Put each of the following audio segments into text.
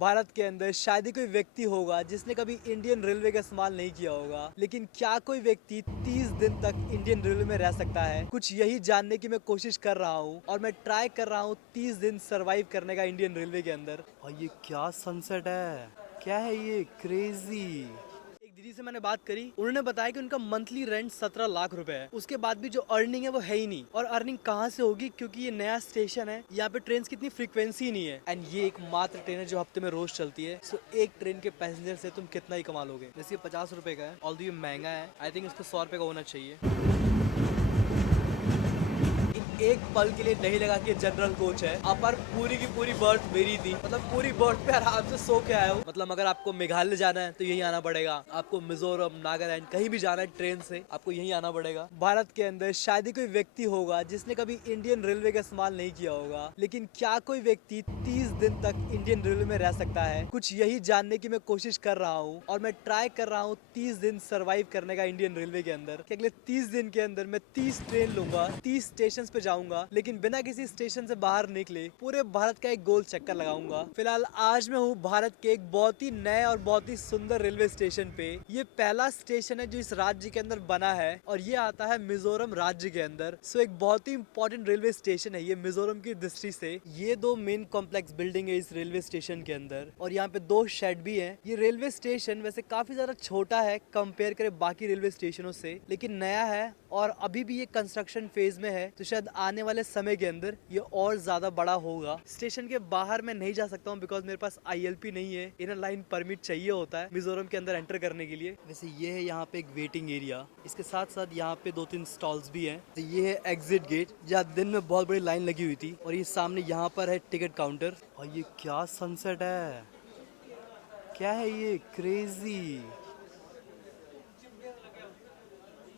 भारत के अंदर शायद ही कोई व्यक्ति होगा जिसने कभी इंडियन रेलवे का इस्तेमाल नहीं किया होगा, लेकिन क्या कोई व्यक्ति 30 दिन तक इंडियन रेलवे में रह सकता है? कुछ यही जानने की मैं कोशिश कर रहा हूँ और मैं ट्राई कर रहा हूँ 30 दिन सरवाइव करने का इंडियन रेलवे के अंदर। और ये क्या सनसेट है, क्या है ये, क्रेजी। एक दीदी से मैंने बात करी, उन्होंने बताया कि उनका मंथली रेंट 17 लाख रुपए है। उसके बाद भी जो अर्निंग है वो है ही नहीं। और अर्निंग कहाँ से होगी, क्योंकि ये नया स्टेशन है, यहाँ पे ट्रेन की इतनी फ्रीक्वेंसी नहीं है। एंड ये एक मात्र ट्रेन है जो हफ्ते में रोज चलती है। सो एक ट्रेन के पैसेंजर से तुम कितना ही कमा लोगे। जैसे ये 50 रुपए का है, ऑल्दो ये महंगा है, आई थिंक इसको 100 रुपए का होना चाहिए। एक पल के लिए नहीं लगा कि जनरल कोच है। पर पूरी की पूरी बर्थ मेरी थी, मतलब पूरी बर्थ पे आराम से सो के आया हूँ। मतलब अगर आपको मेघालय जाना है तो यही आना पड़ेगा, आपको मिजोरम, नागालैंड कहीं भी जाना है ट्रेन से, आपको यही आना पड़ेगा। भारत के अंदर शायद ही कोई व्यक्ति होगा जिसने कभी इंडियन रेलवे का इस्तेमाल नहीं किया होगा, लेकिन क्या कोई व्यक्ति 30 दिन तक इंडियन रेलवे में रह सकता है? कुछ यही जानने की मैं कोशिश कर रहा हूँ और मैं ट्राई कर रहा हूँ 30 दिन सर्वाइव करने का इंडियन रेलवे के अंदर। कि अगले 30 दिन के अंदर मैं 30 ट्रेन लूंगा, 30 स्टेशन पे जाऊंगा, लेकिन बिना किसी स्टेशन से बाहर निकले पूरे भारत का एक गोल चक्कर लगाऊंगा। फिलहाल आज मैं हूँ भारत के एक बहुत ही नए और बहुत ही सुंदर रेलवे स्टेशन पे। ये पहला स्टेशन है जो इस राज्य के अंदर बना है और ये आता है मिजोरम राज्य के अंदर। सो एक बहुत ही इंपॉर्टेंट रेलवे स्टेशन है ये मिजोरम की दृष्टि से। ये दो मेन कॉम्प्लेक्स बिल्डिंग है इस रेलवे स्टेशन के अंदर और यहाँ पे 2 शेड भी है। ये रेलवे स्टेशन वैसे काफी ज्यादा छोटा है कंपेयर करे बाकी रेलवे स्टेशनों से, लेकिन नया है और अभी भी ये कंस्ट्रक्शन फेज में है, तो शायद आने वाले समय के अंदर ये और ज्यादा बड़ा होगा। स्टेशन के बाहर मैं नहीं जा सकता हूँ बिकॉज मेरे पास ILP नहीं है, इनर लाइन परमिट चाहिए होता है मिजोरम के अंदर एंटर करने के लिए। वैसे ये है यहाँ पे एक वेटिंग एरिया, इसके साथ साथ यहाँ पे 2-3 स्टॉल्स भी हैं। तो ये है एग्जिट गेट जहाँ दिन में बहुत बड़ी लाइन लगी हुई थी और ये सामने यहाँ पर है टिकट काउंटर। और ये क्या सनसेट है, क्या है ये, क्रेजी,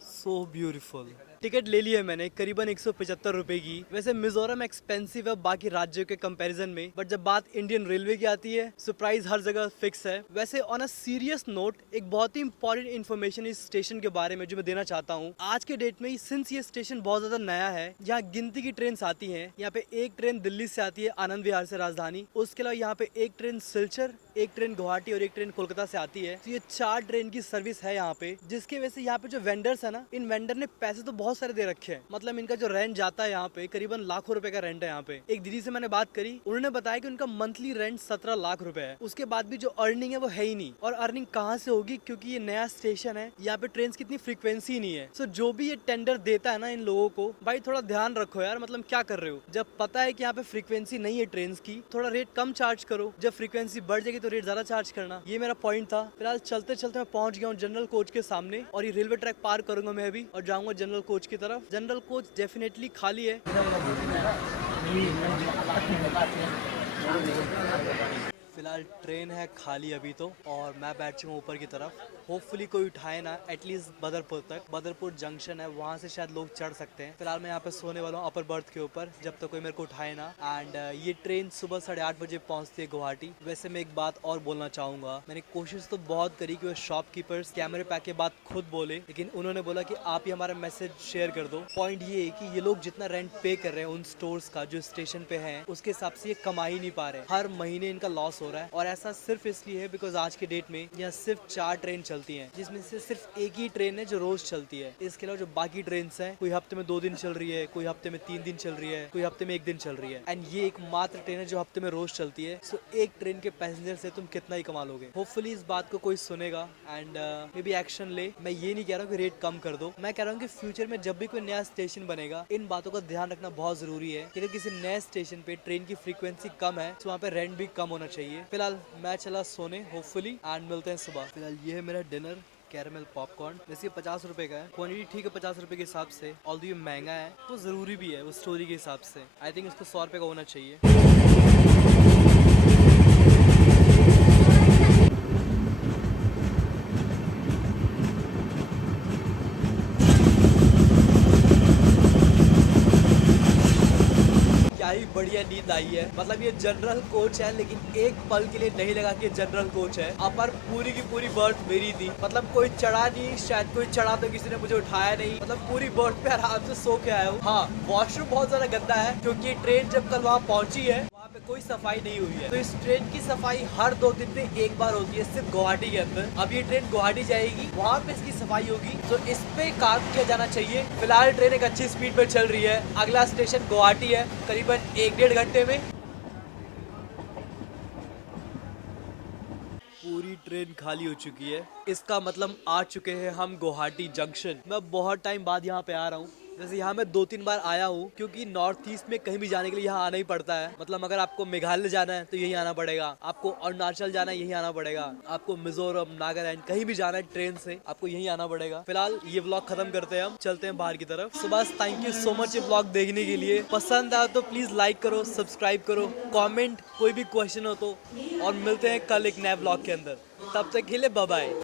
सो ब्यूटीफुल। टिकट ले ली है मैंने करीबन 175 रुपए की। वैसे मिजोरम एक्सपेंसिव है बाकी राज्यों के कंपैरिजन में, बट जब बात इंडियन रेलवे की आती है तो प्राइस हर जगह फिक्स है। वैसे ऑन अ सीरियस नोट एक बहुत ही इंपॉर्टेंट इन्फॉर्मेशन इस स्टेशन के बारे में जो मैं देना चाहता हूँ आज के डेट में। सिंस ये स्टेशन बहुत ज्यादा नया है, यहाँ गिनती की ट्रेन आती है। यहाँ पे एक ट्रेन दिल्ली से आती है आनंद विहार से राजधानी, उसके अलावा यहाँ पे एक ट्रेन सिलचर, एक ट्रेन गुवाहाटी और एक ट्रेन कोलकाता से आती है। तो ये 4 ट्रेन की सर्विस है यहाँ पे, जिसके वजह से यहाँ पे जो वेंडर्स है ना, इन वेंडर ने पैसे तो बहुत सारे दे रखे हैं। मतलब इनका जो रेंट जाता है यहाँ पे करीबन लाखों रुपए का रेंट है यहाँ पे। एक दीदी से मैंने बात करी, उन्होंने बताया कि उनका मंथली रेंट 17 लाख रुपए है। उसके बाद भी जो अर्निंग है वो है ही नहीं। और अर्निंग कहाँ से होगी, क्योंकि ये नया स्टेशन है, यहाँ पे ट्रेन की इतनी फ्रीक्वेंसी नहीं है। सो जो भी ये टेंडर देता है ना इन लोगों को, भाई थोड़ा ध्यान रखो यार, मतलब क्या कर रहे हो। जब पता है कि यहाँ पे फ्रीक्वेंसी नहीं है ट्रेन की, थोड़ा रेट कम चार्ज करो, जब फ्रीक्वेंसी बढ़ जाएगी तो रेट ज्यादा चार्ज करना। ये मेरा पॉइंट था। फिलहाल चलते चलते मैं पहुंच गया हूँ जनरल कोच के सामने और ये रेलवे ट्रैक पार करूंगा मैं अभी और जाऊंगा जनरल कोच की तरफ। जनरल कोच डेफिनेटली खाली है। फिलहाल ट्रेन है खाली अभी तो, और मैं बैठ चुका हूँ ऊपर की तरफ। होपफुली कोई उठाए ना, एटलीस्ट बदरपुर तक। बदरपुर जंक्शन है, वहाँ से शायद लोग चढ़ सकते हैं। फिलहाल मैं यहाँ पे सोने वाला हूँ अपर बर्थ के ऊपर, जब तक कोई मेरे को उठाए ना। एंड ये ट्रेन सुबह 8:30 बजे पहुँचती है गुवाहाटी। वैसे मैं एक बात और बोलना चाहूँगा, मैंने कोशिश तो बहुत करी कि वो शॉपकीपर्स कैमरे पे आके बात खुद बोले, लेकिन उन्होंने बोला कि आप ही हमारा मैसेज शेयर कर दो। पॉइंट ये है कि ये लोग जितना रेंट पे कर रहे हैं उन स्टोर्स का जो स्टेशन पे है, उसके हिसाब से ये कमा ही नहीं पा रहे। हर महीने इनका लॉस हो रहा है और ऐसा सिर्फ इसलिए है बिकॉज आज के डेट में यहाँ सिर्फ 4 ट्रेन चलती हैं, जिसमें से सिर्फ एक ही ट्रेन है जो रोज चलती है। इसके अलावा जो बाकी ट्रेन हैं, कोई हफ्ते में 2 दिन चल रही है, कोई हफ्ते में 3 दिन चल रही है, कोई हफ्ते में 1 दिन चल रही है। एंड ये एक मात्र ट्रेन है जो हफ्ते में रोज चलती है। सो एक ट्रेन के पैसेंजर से तुम कितना ही कमा लोगे। होपफुली इस बात को कोई सुनेगा एंड मे बी एक्शन ले। मैं ये नहीं कह रहा हूँ कि रेट कम कर दो, मैं कह रहा हूँ कि फ्यूचर में जब भी कोई नया स्टेशन बनेगा, इन बातों का ध्यान रखना बहुत जरूरी है कि अगर किसी नए स्टेशन पे ट्रेन की फ्रीक्वेंसी कम है तो वहाँ पे रेंट भी कम होना चाहिए। फिलहाल मैं चला सोने होपफुली, एंड मिलते हैं सुबह। फिलहाल ये है मेरा डिनर, कैरमल पॉपकॉर्न। वैसे ये 50 रुपए का है, क्वांटिटी ठीक है 50 रुपए के हिसाब से, ऑल्दो ये महंगा है तो जरूरी भी है उस स्टोरी के हिसाब से। आई थिंक इसको 100 रुपए का होना चाहिए। क्या ही बढ़िया नींद आई है। मतलब ये जनरल कोच है, लेकिन एक पल के लिए नहीं लगा कि जनरल कोच है। पर पूरी की पूरी बर्थ मेरी थी, मतलब कोई चढ़ा नहीं, शायद कोई चढ़ा तो किसी ने मुझे उठाया नहीं। मतलब पूरी बर्थ पे आराम से सो के आया हूँ। हाँ, वॉशरूम बहुत ज्यादा गंदा है क्योंकि ट्रेन जब कल वहाँ पहुंची है, वहाँ पे कोई सफाई नहीं हुई है। तो इस ट्रेन की सफाई हर 2 दिन में एक बार होती है सिर्फ गुवाहाटी के अंदर। अब ये ट्रेन गुवाहाटी जाएगी, वहाँ पे इसकी सफाई होगी, तो इस पे काम किया जाना चाहिए। फिलहाल ट्रेन एक अच्छी स्पीड पे चल रही है। अगला स्टेशन गुवाहाटी है, करीबन 1-1.5 घंटे में। पूरी ट्रेन खाली हो चुकी है, इसका मतलब आ चुके हैं हम गुवाहाटी जंक्शन। मैं बहुत टाइम बाद यहाँ पे आ रहा हूँ। जैसे यहाँ मैं 2-3 बार आया हूँ, क्योंकि नॉर्थ ईस्ट में कहीं भी जाने के लिए यहाँ आना ही पड़ता है। मतलब अगर आपको मेघालय जाना है तो यही आना पड़ेगा, आपको अरुणाचल जाना है यही आना पड़ेगा, आपको मिजोरम नागालैंड कहीं भी जाना है ट्रेन से आपको यही आना पड़ेगा। फिलहाल ये व्लॉग खत्म करते हैं, हम चलते हैं बाहर की तरफ। सो बस थैंक यू सो मच ये व्लॉग देखने के लिए। पसंद आया तो प्लीज लाइक करो, सब्सक्राइब करो, कॉमेंट कोई भी क्वेश्चन हो तो, और मिलते हैं कल एक नए व्लॉग के अंदर। तब तक के लिए बाय बाय।